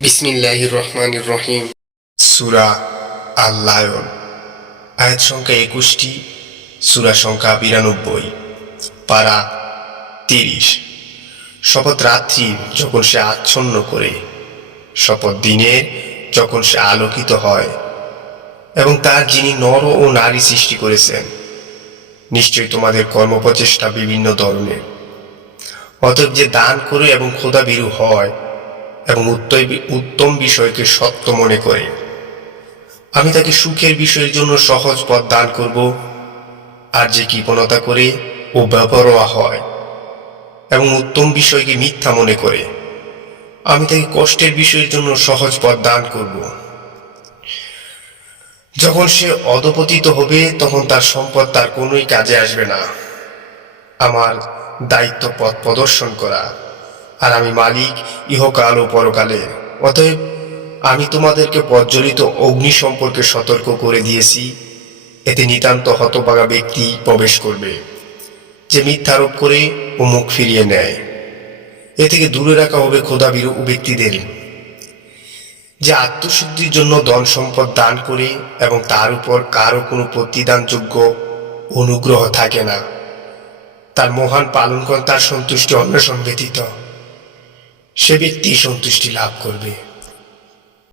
বিসমিল্লাহির রহমানির রহিম। সূরা আল-লায়ন। আয়াত সংখ্যা 21টি, সূরা সংখ্যা 92, পারা 30। শপথ রাত্রির যখন সে আচ্ছন্ন করে, শপথ দিনের যখন সে আলোকিত হয়, এবং তার যিনি নর ও নারী সৃষ্টি করেছেন। নিশ্চয়ই তোমাদের কর্মপ্রচেষ্টা বিভিন্ন ধরনের। অতএব যে দান করে এবং খোদাভীরু হয় এবং উত্তম বিষয়কে সত্য মনে করে, আমি তাকে সুখের বিষয়ের জন্য সহজ পথ দান করব। আর যে কৃপণতা করে ও বেপরোয়া হয় এবং উত্তম বিষয়কে মিথ্যা মনে করে, আমি তাকে কষ্টের বিষয়ের জন্য সহজ পথ দান করব। যখন সে অধপতিত হবে, তখন তার সম্পদ তার কোনোই কাজে আসবে না। আমার দায়িত্ব পথ প্রদর্শন করা, আর আমি মালিক ইহকাল ও পরকালের। অতএব আমি তোমাদেরকে প্রজ্বলিত অগ্নি সম্পর্কে সতর্ক করে দিয়েছি। এতে নিতান্ত হতভাগা ব্যক্তি প্রবেশ করবে, যে মিথ্যারোপ করে ও মুখ ফিরিয়ে নেয়। এ থেকে দূরে রাখা হবে খোদাভীরু ব্যক্তিদের। যে আত্মশুদ্ধির জন্য ধন সম্পদ দান করে এবং তার উপর কারো কোনো প্রতিদানযোগ্য অনুগ্রহ থাকে না, তার মহান পালনকর্তার সন্তুষ্টি অন্বেষণ ব্যতীত, সে ব্যক্তি সন্তুষ্টি লাভ করবে।